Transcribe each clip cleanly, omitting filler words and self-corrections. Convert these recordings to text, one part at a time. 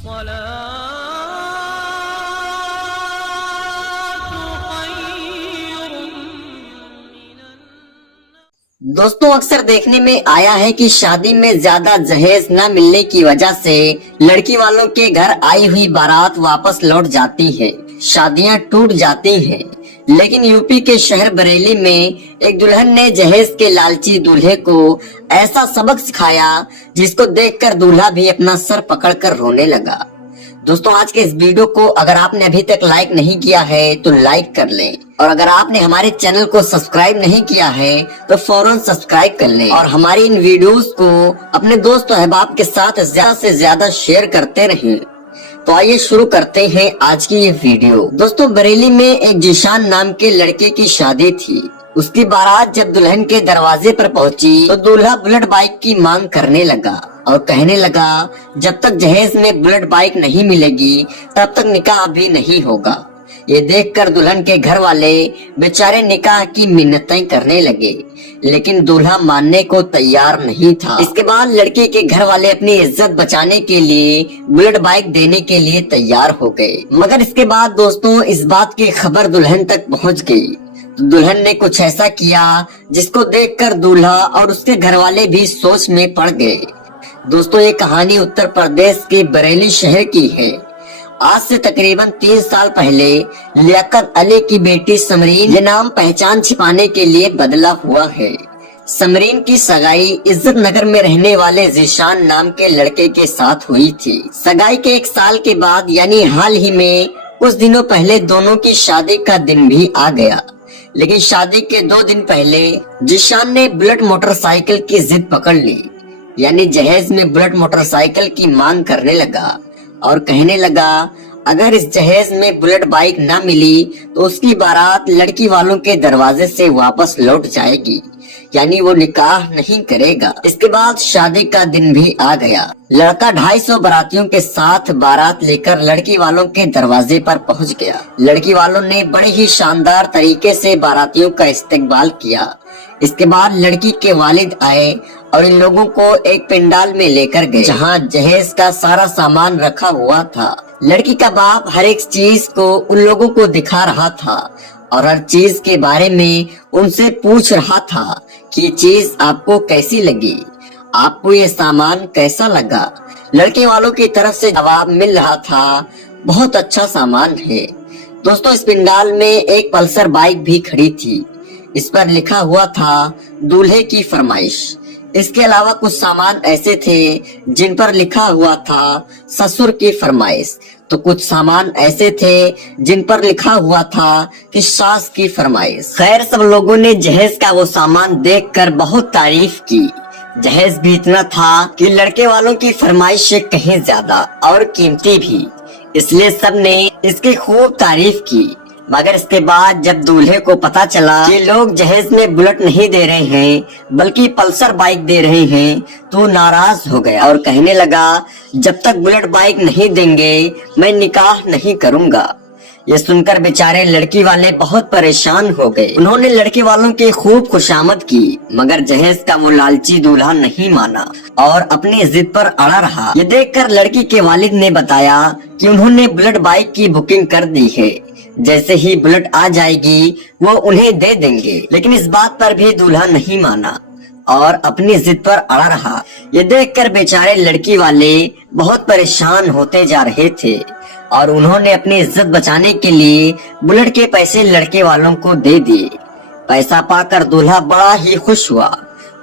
दोस्तों अक्सर देखने में आया है कि शादी में ज्यादा जहेज न मिलने की वजह से लड़की वालों के घर आई हुई बारात वापस लौट जाती है, शादियां टूट जाती हैं। लेकिन यूपी के शहर बरेली में एक दुल्हन ने जहेज के लालची दूल्हे को ऐसा सबक सिखाया जिसको देखकर दूल्हा भी अपना सर पकड़कर रोने लगा। दोस्तों आज के इस वीडियो को अगर आपने अभी तक लाइक नहीं किया है तो लाइक कर लें, और अगर आपने हमारे चैनल को सब्सक्राइब नहीं किया है तो फौरन सब्सक्राइब कर लें और हमारी इन वीडियोस को अपने दोस्त अहबाब के साथ ज्यादा से ज्यादा शेयर करते रहें। तो आइए शुरू करते हैं आज की ये वीडियो। दोस्तों बरेली में एक जीशान नाम के लड़के की शादी थी। उसकी बारात जब दुल्हन के दरवाजे पर पहुंची तो दूल्हा बुलेट बाइक की मांग करने लगा और कहने लगा जब तक जहेज में बुलेट बाइक नहीं मिलेगी तब तक निकाह भी नहीं होगा। ये देखकर दुल्हन के घर वाले बेचारे निकाह की मिन्नतें करने लगे, लेकिन दूल्हा मानने को तैयार नहीं था। इसके बाद लड़की के घर वाले अपनी इज्जत बचाने के लिए बुलेट बाइक देने के लिए तैयार हो गए। मगर इसके बाद दोस्तों इस बात की खबर दुल्हन तक पहुंच गई तो दुल्हन ने कुछ ऐसा किया जिसको देखकर दूल्हा और उसके घर वाले भी सोच में पड़ गए। दोस्तों ये कहानी उत्तर प्रदेश के बरेली शहर की है। आज से तकरीबन 3 साल पहले लियाकत अली की बेटी समरीन ये नाम पहचान छिपाने के लिए बदला हुआ है। समरीन की सगाई इज्जत नगर में रहने वाले जीशान नाम के लड़के के साथ हुई थी। सगाई के 1 साल के बाद यानी हाल ही में कुछ दिनों पहले दोनों की शादी का दिन भी आ गया। लेकिन शादी के 2 दिन पहले जीशान ने बुलेट मोटरसाइकिल की जिद पकड़ ली, यानी जहेज में बुलेट मोटरसाइकिल की मांग करने लगा और कहने लगा अगर इस जहेज में बुलेट बाइक न मिली तो उसकी बारात लड़की वालों के दरवाजे से वापस लौट जाएगी, यानी वो निकाह नहीं करेगा। इसके बाद शादी का दिन भी आ गया। लड़का 250 बारातियों के साथ बारात लेकर लड़की वालों के दरवाजे पर पहुंच गया। लड़की वालों ने बड़े ही शानदार तरीके से बारातियों का इस्तकबाल किया। इसके बाद लड़की के वालिद आए और इन लोगों को एक पंडाल में लेकर गए जहां जहेज का सारा सामान रखा हुआ था। लड़की का बाप हर एक चीज को उन लोगों को दिखा रहा था और हर चीज के बारे में उनसे पूछ रहा था कि ये चीज आपको कैसी लगी, आपको ये सामान कैसा लगा। लड़के वालों की तरफ से जवाब मिल रहा था बहुत अच्छा सामान है। दोस्तों इस पंडाल में एक पल्सर बाइक भी खड़ी थी। इस पर लिखा हुआ था दूल्हे की फरमाइश। इसके अलावा कुछ सामान ऐसे थे जिन पर लिखा हुआ था ससुर की फरमाइश, तो कुछ सामान ऐसे थे जिन पर लिखा हुआ था कि सास की फरमाइश। खैर सब लोगों ने जहेज का वो सामान देखकर बहुत तारीफ की। जहेज भी इतना था कि लड़के वालों की फरमाइश से कहीं ज्यादा और कीमती भी, इसलिए सब ने इसकी खूब तारीफ की। मगर इसके बाद जब दूल्हे को पता चला कि लोग जहेज में बुलेट नहीं दे रहे हैं बल्कि पल्सर बाइक दे रहे हैं तो नाराज हो गया और कहने लगा जब तक बुलेट बाइक नहीं देंगे मैं निकाह नहीं करूंगा। ये सुनकर बेचारे लड़की वाले बहुत परेशान हो गए। उन्होंने लड़के वालों की खूब खुशामद की, मगर जहेज का वो लालची दूल्हा नहीं माना और अपनी जिद पर अड़ा रहा। ये देखकर लड़की के वालिद ने बताया कि उन्होंने बुलेट बाइक की बुकिंग कर दी है, जैसे ही बुलेट आ जाएगी वो उन्हें दे देंगे। लेकिन इस बात पर भी दूल्हा नहीं माना और अपनी जिद पर अड़ा रहा। ये देखकर बेचारे लड़की वाले बहुत परेशान होते जा रहे थे और उन्होंने अपनी इज्जत बचाने के लिए बुलेट के पैसे लड़के वालों को दे दिए। पैसा पाकर दूल्हा बड़ा ही खुश हुआ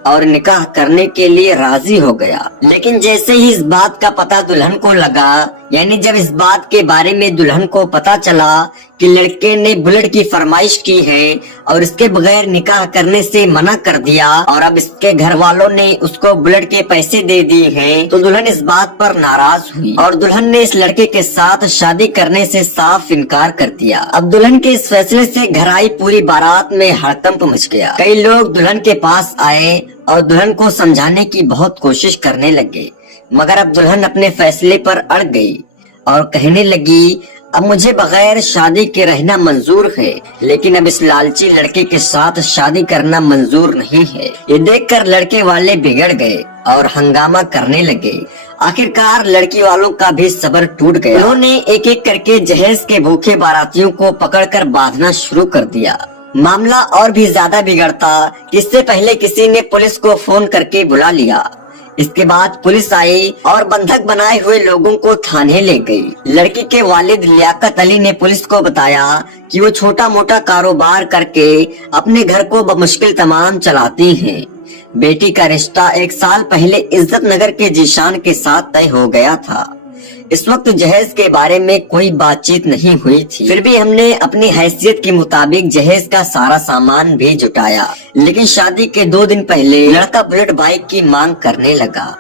और निकाह करने के लिए राजी हो गया। लेकिन जैसे ही इस बात का पता दुल्हन को लगा, यानी जब इस बात के बारे में दुल्हन को पता चला कि लड़के ने बुलेट की फरमाइश की है और इसके बगैर निकाह करने से मना कर दिया और अब इसके घर वालों ने उसको बुलेट के पैसे दे दिए हैं, तो दुल्हन इस बात पर नाराज हुई और दुल्हन ने इस लड़के के साथ शादी करने से साफ इनकार कर दिया। अब दुल्हन के इस फैसले से घर आई पूरी बारात में हड़कंप मच गया। कई लोग दुल्हन के पास आए और दुल्हन को समझाने की बहुत कोशिश करने लगे, मगर अब दुल्हन अपने फैसले पर अड़ गई और कहने लगी अब मुझे बगैर शादी के रहना मंजूर है, लेकिन अब इस लालची लड़के के साथ शादी करना मंजूर नहीं है। ये देखकर लड़के वाले बिगड़ गए और हंगामा करने लगे। आखिरकार लड़की वालों का भी सब्र टूट गया। उन्होंने एक एक करके जहेज के भूखे बारातियों को पकड़कर बांधना शुरू कर दिया। मामला और भी ज्यादा बिगड़ता इससे पहले किसी ने पुलिस को फोन करके बुला लिया। इसके बाद पुलिस आई और बंधक बनाए हुए लोगों को थाने ले गई। लड़की के वालिद लियाकत अली ने पुलिस को बताया कि वो छोटा मोटा कारोबार करके अपने घर को बमुश्किल तमाम चलाती हैं। बेटी का रिश्ता 1 साल पहले इज्जत नगर के जीशान के साथ तय हो गया था। इस वक्त जहेज के बारे में कोई बातचीत नहीं हुई थी, फिर भी हमने अपनी हैसियत के मुताबिक जहेज का सारा सामान भी जुटाया। लेकिन शादी के 2 दिन पहले लड़का बुलेट बाइक की मांग करने लगा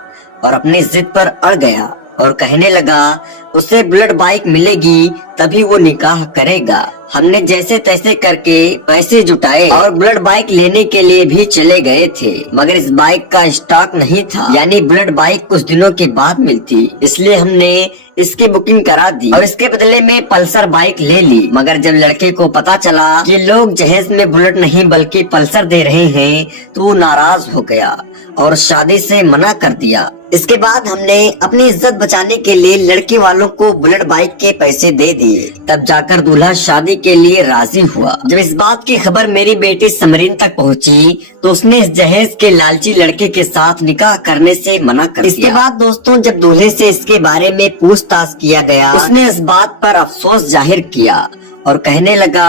और अपनी जिद पर अड़ गया और कहने लगा उसे बुलेट बाइक मिलेगी तभी वो निकाह करेगा। हमने जैसे तैसे करके पैसे जुटाए और बुलेट बाइक लेने के लिए भी चले गए थे, मगर इस बाइक का स्टॉक नहीं था, यानी बुलेट बाइक कुछ दिनों के बाद मिलती, इसलिए हमने इसकी बुकिंग करा दी और इसके बदले में पल्सर बाइक ले ली। मगर जब लड़के को पता चला कि लोग जहेज में बुलेट नहीं बल्कि पल्सर दे रहे हैं तो वो नाराज हो गया और शादी से मना कर दिया। इसके बाद हमने अपनी इज्जत बचाने के लिए लड़के वालों को बुलेट बाइक के पैसे दे दिए। तब जाकर दूल्हा शादी के लिए राजी हुआ। जब इस बात की खबर मेरी बेटी समरीन तक पहुंची तो उसने इस जहेज के लालची लड़के के साथ निकाह करने से मना कर दिया। इसके बाद दोस्तों जब दूल्हे से इसके बारे में पूछताछ किया गया, उसने इस बात पर अफसोस जाहिर किया और कहने लगा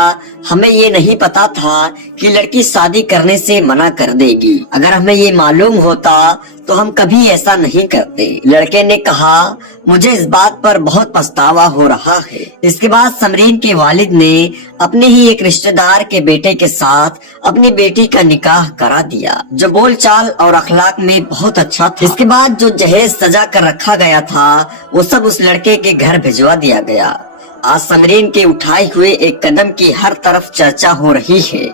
हमें ये नहीं पता था कि लड़की शादी करने से मना कर देगी। अगर हमें ये मालूम होता तो हम कभी ऐसा नहीं करते। लड़के ने कहा मुझे इस बात पर बहुत पछतावा हो रहा है। इसके बाद समरीन के वालिद ने अपने ही एक रिश्तेदार के बेटे के साथ अपनी बेटी का निकाह करा दिया, जो बोल चाल और अखलाक में बहुत अच्छा था। इसके बाद जो जहेज सजा कर रखा गया था वो सब उस लड़के के घर भिजवा दिया गया। आज समरीन के उठाए हुए एक कदम की हर तरफ चर्चा हो रही है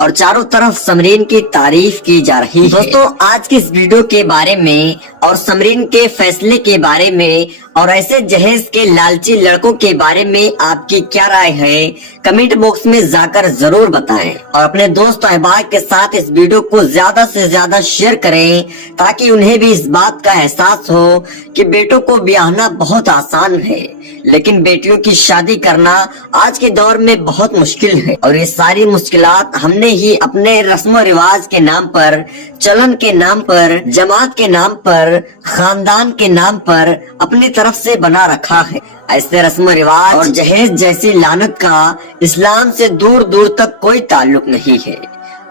और चारों तरफ समरीन की तारीफ की जा रही है। दोस्तों आज की इस वीडियो के बारे में और समरीन के फैसले के बारे में और ऐसे जहेज के लालची लड़कों के बारे में आपकी क्या राय है, कमेंट बॉक्स में जाकर जरूर बताएं और अपने दोस्त अहबाब के साथ इस वीडियो को ज्यादा से ज्यादा शेयर करें ताकि उन्हें भी इस बात का एहसास हो कि बेटों को ब्याहना बहुत आसान है, लेकिन बेटियों की शादी करना आज के दौर में बहुत मुश्किल है। और ये सारी मुश्किलात हमने ही अपने रस्म रिवाज के नाम पर, चलन के नाम पर, जमात के नाम पर, खानदान के नाम पर अपनी तरफ से बना रखा है। ऐसे रस्म रिवाज और जहेज जैसी लानत का इस्लाम से दूर दूर तक कोई ताल्लुक नहीं है।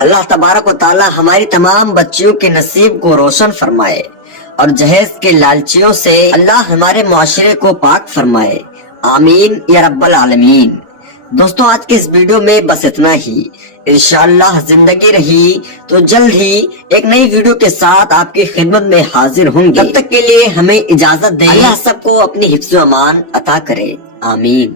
अल्लाह तबारक व तआला हमारी तमाम बच्चियों के नसीब को रोशन फरमाए और जहेज के लालचियों से अल्लाह हमारे मुआशरे को पाक फरमाए। आमीन या रब्बल आलमीन। दोस्तों आज के इस वीडियो में बस इतना ही। इंशाअल्लाह जिंदगी रही तो जल्द ही एक नई वीडियो के साथ आपकी खिदमत में हाजिर होंगे। तब तक के लिए हमें इजाजत दें। अल्लाह सबको अपनी हिफ्ज़ व अमान अता करे। आमीन।